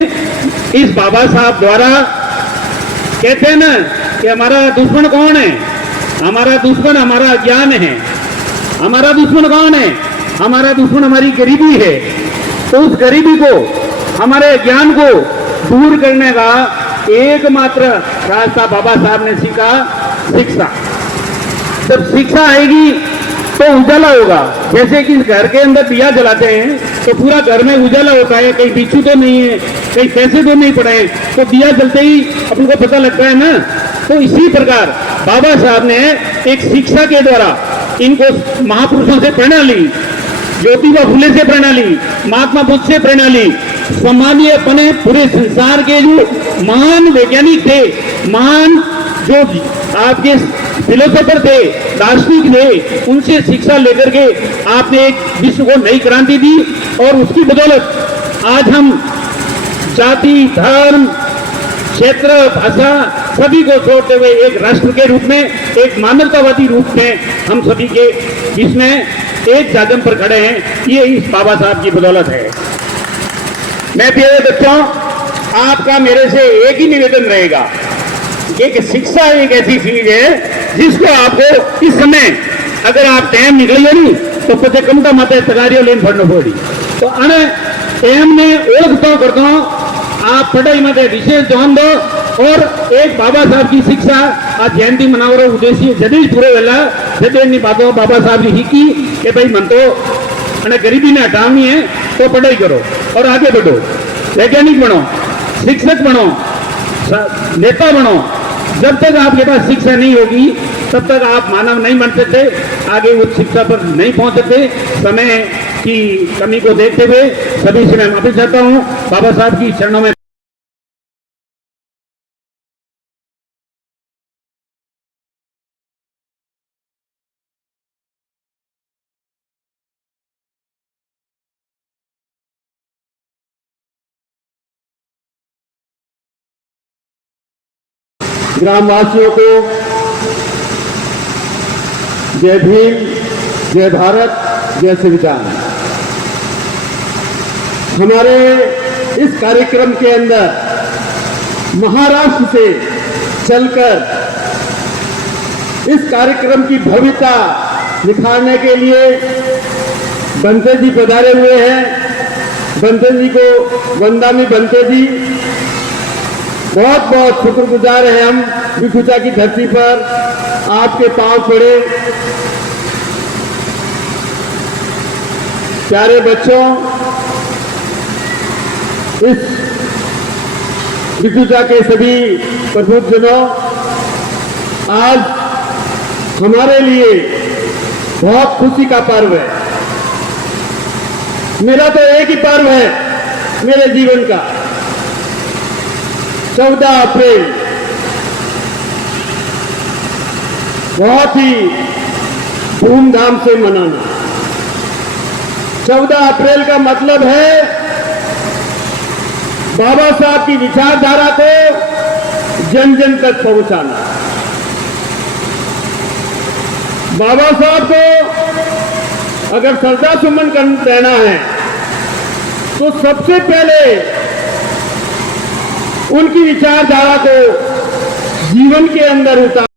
इस बाबा साहब द्वारा कहते हैं ना कि हमारा दुश्मन कौन है? हमारा दुश्मन हमारा अज्ञान है। हमारा दुश्मन कौन है? हमारा दुश्मन हमारी गरीबी है। तो उस गरीबी को, हमारे ज्ञान को दूर करने का एकमात्र रास्ता बाबा साहब ने सीखा, शिक्षा। जब शिक्षा आएगी तो उजाला होगा। जैसे कि घर के अंदर दिया जलाते हैं तो पूरा घर में उजाला होता है, कहीं बिच्छू तो नहीं है, कहीं पैसे तो नहीं पड़े, तो दिया जलते ही अपन को पता लगता है ना। तो इसी प्रकार बाबा साहब ने एक शिक्षा के द्वारा इनको महापुरुषों से प्रेरणा ली, ज्योतिबा फुले से प्रेरणा ली, महात्मा बुद्ध से प्रेरणा ली। सम्मानीय अपने पूरे संसार के जो महान वैज्ञानिक थे, महान जो आपके फिलोसोफर थे, दार्शनिक थे, उनसे शिक्षा लेकर के आपने एक विश्व को नई क्रांति दी। और उसकी बदौलत आज हम जाति, धर्म, क्षेत्र, भाषा सभी को छोड़ते हुए एक राष्ट्र के रूप में, एक मानवतावादी रूप में हम सभी के बीच में एक जागम पर खड़े हैं। ये इस बाबा साहब की बदौलत है। मैं प्यारे बच्चों, आपका मेरे से एक ही निवेदन रहेगा कि शिक्षा एक ऐसी चीज है जिसको आपको इस समय अगर आप टाइम निकलिए नहीं तो पचे कमता माते तगारियों लेन फड़ना पड़ी। तो अने टाइम ने ओळखतो करतो आप पढ़ाई में विशेष ध्यान दो। और एक बाबा साहब की शिक्षा आज जयंती मनावरो उद्देश्य जदी पूरे वेला जदी बातों बाबा साहब ने हीकी कि भाई मन तो अने गरीबी ने हटावनी है तो पढ़ाई करो और आगे बढ़ो, वैज्ञानिक बनो, शिक्षक बनो, नेता बनो। जब तक आपके पास शिक्षा नहीं होगी तब तक आप मानव नहीं बन सकते, आगे उस शिक्षा पर नहीं पहुंच सकते। समय की कमी को देखते हुए सभी से मैं माफी चाहता हूं। बाबा साहब की चरणों में ग्रामवासियों को जय भीम, जय भारत, जय संविधान। हमारे इस कार्यक्रम के अंदर महाराष्ट्र से चलकर इस कार्यक्रम की भव्यता निखारने के लिए बंते जी पधारे हुए हैं। बंते जी को वंदामी बंते जी, बहुत बहुत शुक्रगुजार हैं हम विखुचा की धरती पर आपके पांव पड़े। प्यारे बच्चों, इस विखुचा के सभी प्रबुद्धजनों, आज हमारे लिए बहुत खुशी का पर्व है। मेरा तो एक ही पर्व है मेरे जीवन का, 14 अप्रैल। बहुत ही धूमधाम से मनाना। 14 अप्रैल का मतलब है बाबा साहब की विचारधारा को जन जन तक पहुंचाना। बाबा साहब को अगर श्रद्धा सुमन देना है तो सबसे पहले उनकी विचारधारा को जीवन के अंदर उतार